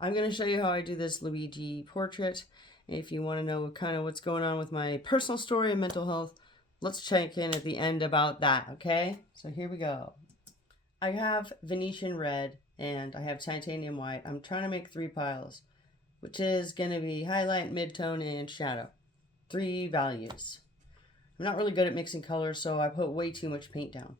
I'm going to show you how I do this Luigi portrait. If you want to know kind of what's going on with my personal story and mental health, let's check in at the end about that, okay? So here we go. I have Venetian red and I have titanium white. I'm trying to make 3 piles, which is going to be highlight, midtone, and shadow. 3 values. I'm not really good at mixing colors, so I put way too much paint down.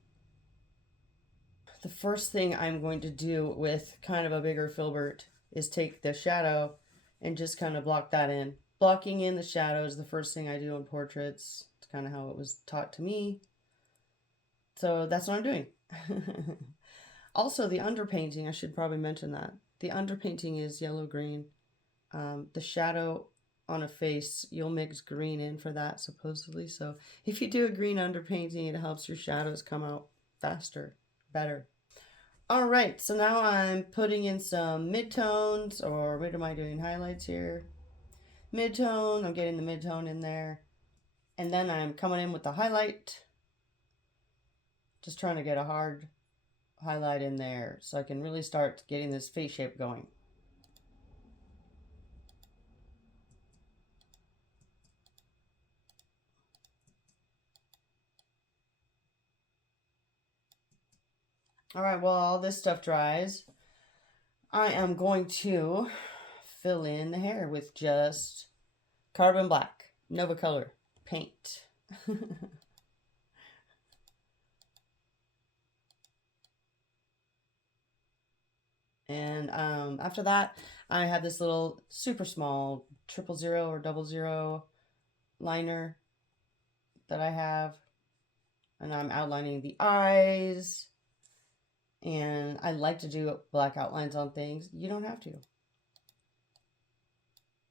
The first thing I'm going to do with kind of a bigger filbert is take the shadow and just kind of block that in. Blocking in the shadow is the first thing I do in portraits. It's kind of how it was taught to me. So that's what I'm doing. Also, the underpainting, I should probably mention that. The underpainting is yellow-green. The shadow on a face, you'll mix green in for that, supposedly. So if you do a green underpainting, it helps your shadows come out faster, better. All right, so now I'm putting in some midtones, or what am I doing? Highlights here. Midtone, I'm getting the midtone in there. And then I'm coming in with the highlight. Just trying to get a hard highlight in there so I can really start getting this face shape going. All right, well, all this stuff dries. I am going to fill in the hair with just carbon black, Nova Color paint. And after that, I have this little super small 000 or 00 liner that I have. And I'm outlining the eyes. And I like to do black outlines on things. You don't have to.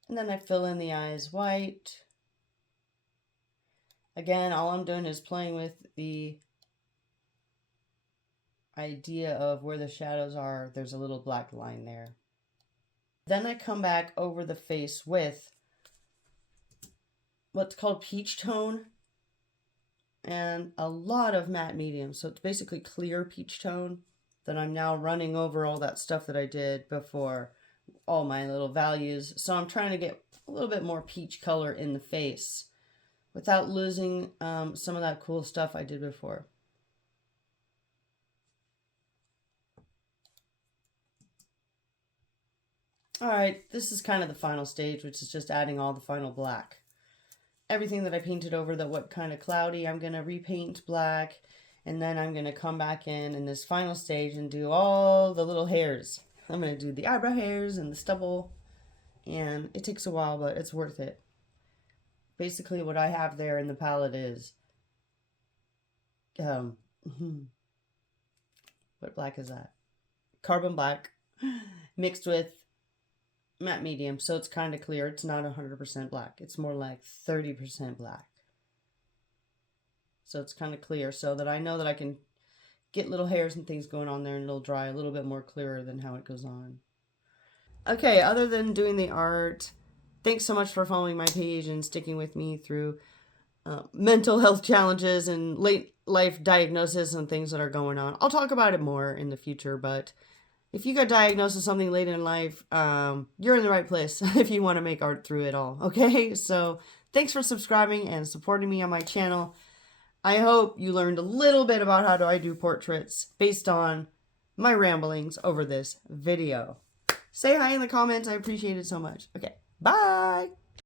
And then I fill in the eyes white. Again, all I'm doing is playing with the idea of where the shadows are. There's a little black line there. Then I come back over the face with what's called peach tone and a lot of matte medium. So it's basically clear peach tone that I'm now running over all that stuff that I did before, all my little values. So I'm trying to get a little bit more peach color in the face without losing some of that cool stuff I did before. All right, this is kind of the final stage, which is just adding all the final black. Everything that I painted over that what kind of cloudy, I'm going to repaint black. And then I'm going to come back in this final stage and do all the little hairs. I'm going to do the eyebrow hairs and the stubble. And it takes a while, but it's worth it. Basically, what I have there in the palette is... what black is that? Carbon black mixed with matte medium. So it's kind of clear. It's not 100% black. It's more like 30% black. So it's kind of clear so that I know that I can get little hairs and things going on there and it'll dry a little bit more clearer than how it goes on. Okay, other than doing the art, thanks so much for following my page and sticking with me through mental health challenges and late life diagnosis and things that are going on. I'll talk about it more in the future, but if you got diagnosed with something late in life, you're in the right place if you want to make art through it all, okay? So thanks for subscribing and supporting me on my channel. I hope you learned a little bit about how do I do portraits based on my ramblings over this video. Say hi in the comments. I appreciate it so much. Okay, bye.